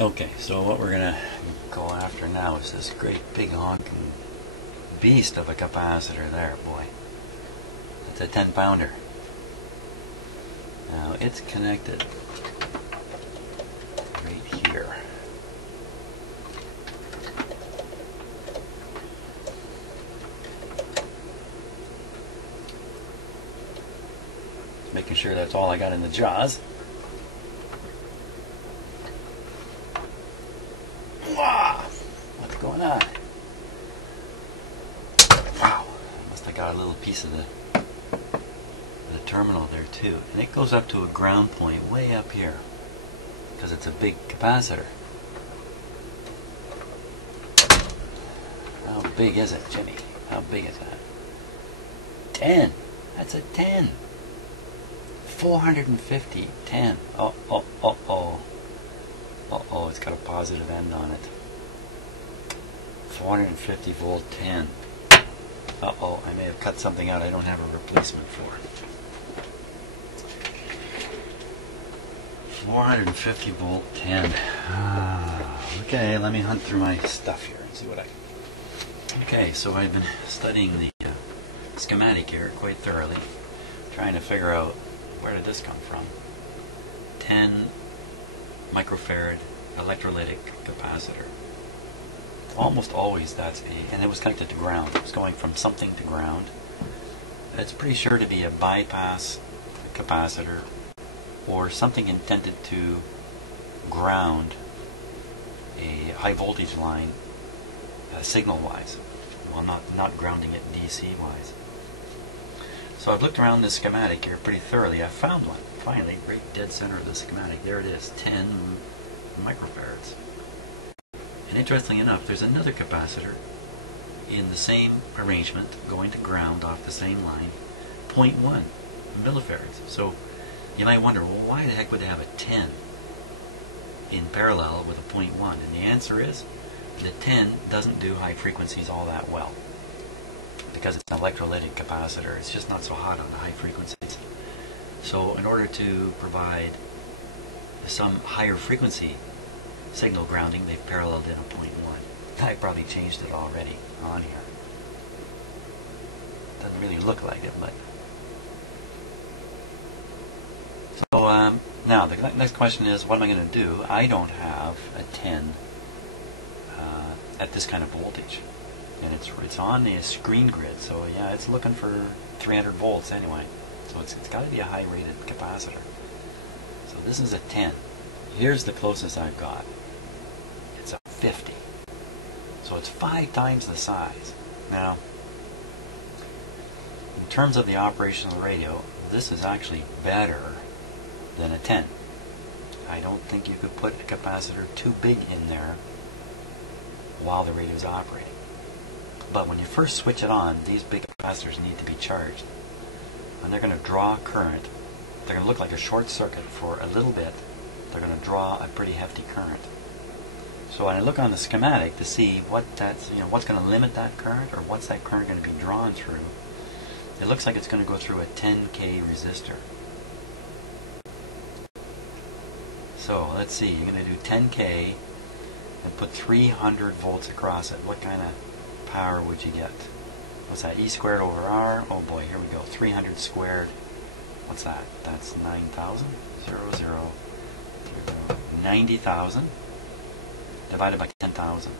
Okay, so what we're gonna go after now is this great big honking beast of a capacitor there, boy. It's a 10-pounder. Now it's connected right here. Making sure that's all I got in the jaws. Wow, what's going on? Wow, must have got a little piece of the terminal there too. And it goes up to a ground point way up here because it's a big capacitor. How big is it, Jimmy? How big is that? 10. That's a 10. 450, 10. Oh, it's got a positive end on it. 450 volt 10. Uh-oh, I may have cut something out I don't have a replacement for. 450 volt 10. Okay, let me hunt through my stuff here and see what I can. Okay, so I've been studying the schematic here quite thoroughly, trying to figure out where did this come from. 10 microfarad electrolytic capacitor. Almost always that's and it was connected to ground. It was going from something to ground. It's pretty sure to be a bypass capacitor or something intended to ground a high voltage line signal wise. Well, not grounding it DC wise. So I've looked around this schematic here pretty thoroughly. I found one, finally, right dead center of the schematic. There it is, 10 microfarads. And interestingly enough, there's another capacitor in the same arrangement going to ground off the same line, 0.1 millifarads. So you might wonder, well, why the heck would they have a 10 in parallel with a 0.1? And the answer is the 10 doesn't do high frequencies all that well, because it's an electrolytic capacitor. It's just not so hot on the high frequencies. So in order to provide some higher frequency signal grounding, they've paralleled in a 0.1. I probably changed it already on here. Doesn't really look like it, but... So now the next question is, what am I going to do? I don't have a 10 at this kind of voltage. And it's on the screen grid, so yeah, it's looking for 300 volts anyway. So it's got to be a high rated capacitor. So this is a 10. Here's the closest I've got. It's a 50. So it's 5 times the size. Now, in terms of the operation of the radio, this is actually better than a 10. I don't think you could put a capacitor too big in there while the radio is operating. But when you first switch it on, these big capacitors need to be charged. And they're going to draw current. They're going to look like a short circuit for a little bit. They're going to draw a pretty hefty current. So when I look on the schematic to see what that's, what's going to limit that current, or what's that current going to be drawn through, it looks like it's going to go through a 10K resistor. So let's see, you're going to do 10K and put 300 volts across it. What kind of power would you get? What's that? E squared over R? Oh boy, here we go. 300 squared. What's that? That's 9,000. 90,000 divided by 10,000.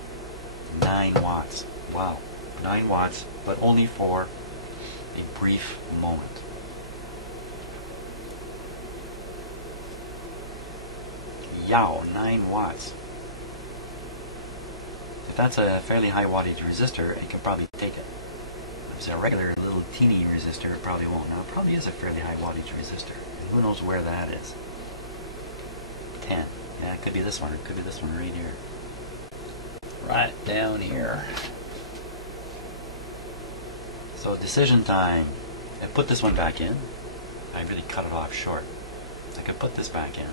9 watts. Wow. 9 watts, but only for a brief moment. Yow, 9 watts. If that's a fairly high wattage resistor, it can probably take it. If it's a regular little teeny resistor, it probably won't. Now, it probably is a fairly high wattage resistor. And who knows where that is? 10. Yeah, it could be this one, or it could be this one right here. Right down here. So decision time. I put this one back in. I really cut it off short. I could put this back in.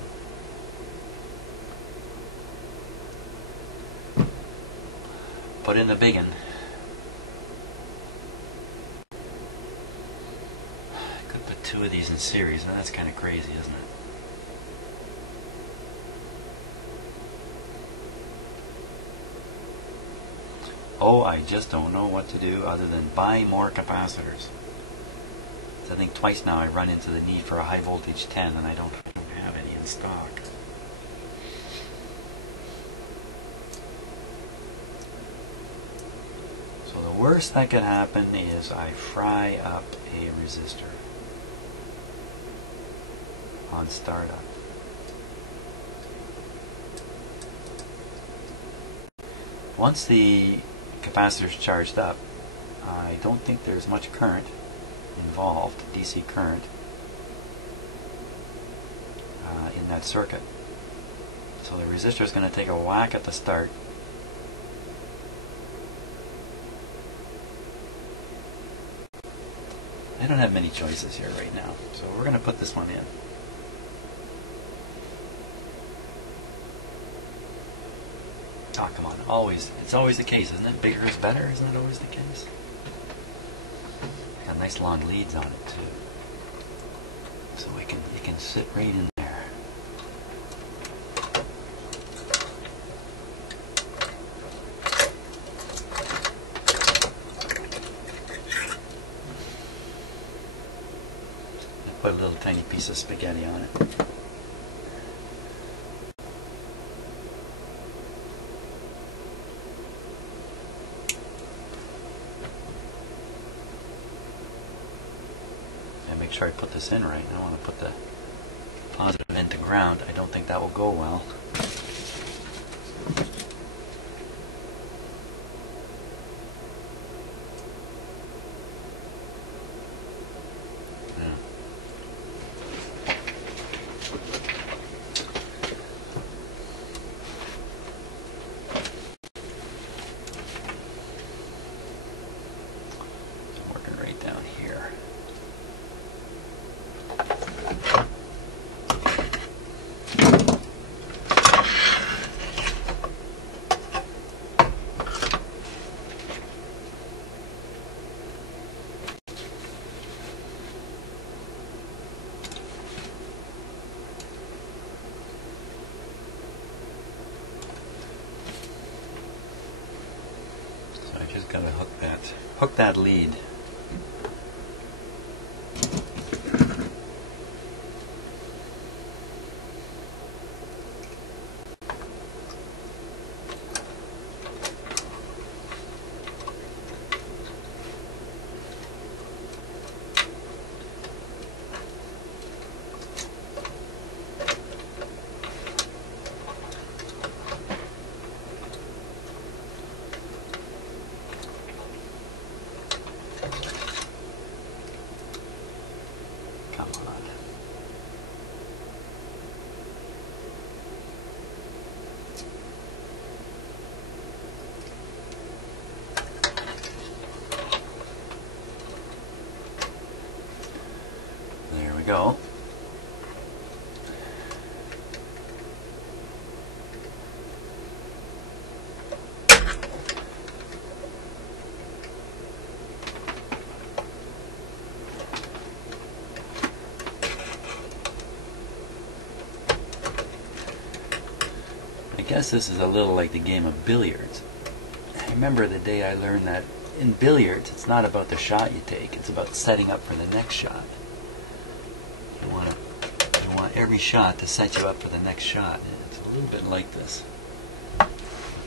Put in the big one. Could put 2 of these in series. Now that's kind of crazy, isn't it? Oh, I just don't know what to do other than buy more capacitors. So I think twice now I run into the need for a high voltage 10 and I don't have any in stock. So the worst that could happen is I fry up a resistor on startup. Once the capacitor is charged up, I don't think there's much current involved, DC current, in that circuit. So the resistor is going to take a whack at the start. I don't have many choices here right now, so we're going to put this one in. Oh, come on, it's always the case, isn't it? Bigger is better, isn't that always the case? Got nice long leads on it too. So it can sit right in there. I put a little tiny piece of spaghetti on it. Make sure I put this in right. I want to put the positive end to ground. I don't think that will go well. I'm working right down here. I just gotta hook that lead. Go. I guess this is a little like the game of billiards. I remember the day I learned that in billiards it's not about the shot you take, it's about setting up for the next shot. You want every shot to set you up for the next shot. And it's a little bit like this.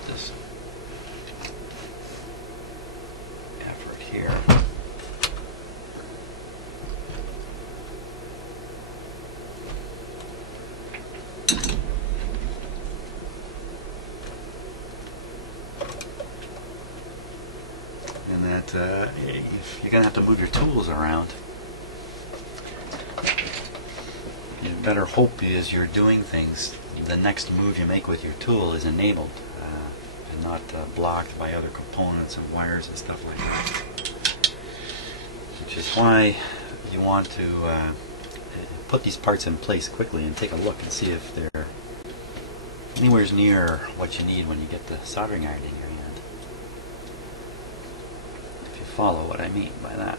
This effort here. And that you're going to have to move your tools around. You better hope as you're doing things, the next move you make with your tool is enabled and not blocked by other components and wires and stuff like that. Which is why you want to put these parts in place quickly and take a look and see if they're anywhere near what you need when you get the soldering iron in your hand. If you follow what I mean by that.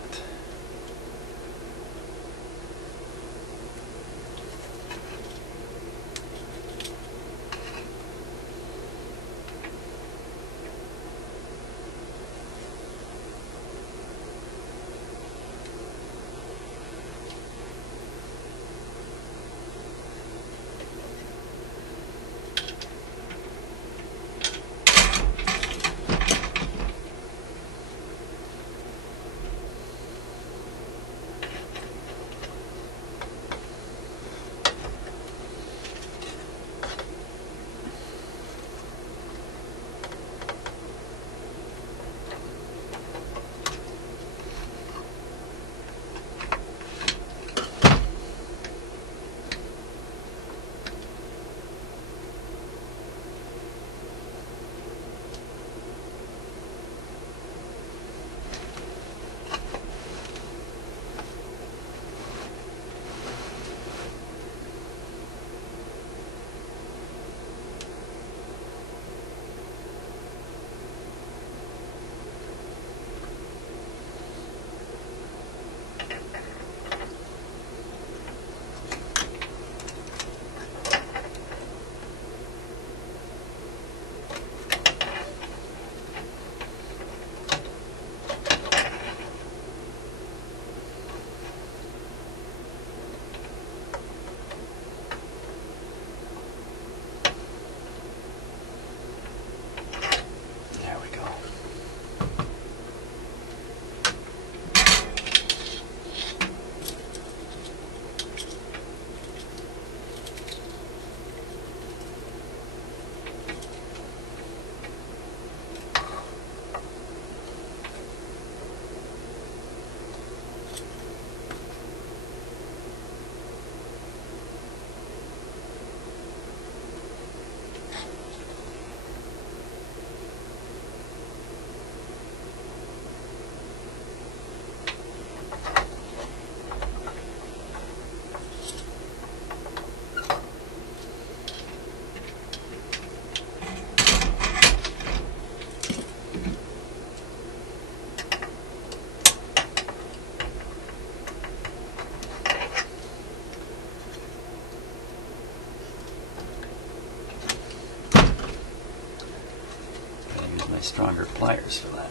stronger pliers for that.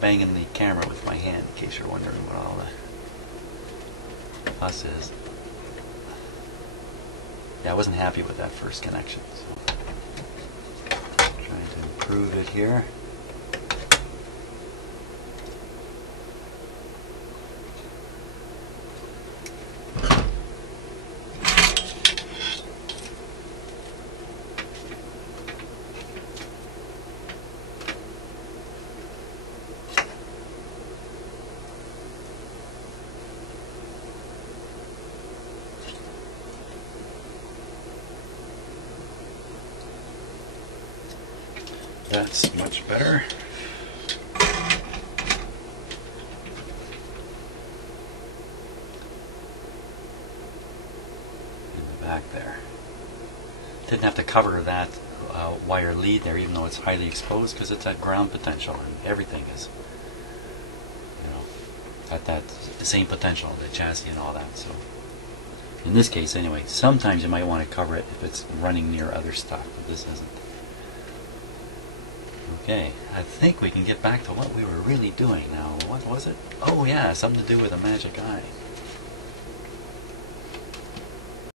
Banging the camera with my hand in case you're wondering what all the fuss is. Yeah, I wasn't happy with that first connection, so trying to improve it here. That's much better. In the back there. Didn't have to cover that wire lead there, even though it's highly exposed, because it's at ground potential, and everything is, you know, at that same potential, the chassis and all that. So, in this case, anyway, sometimes you might want to cover it if it's running near other stuff, but this isn't. Okay, I think we can get back to what we were really doing now. What was it? Oh yeah, something to do with a magic eye.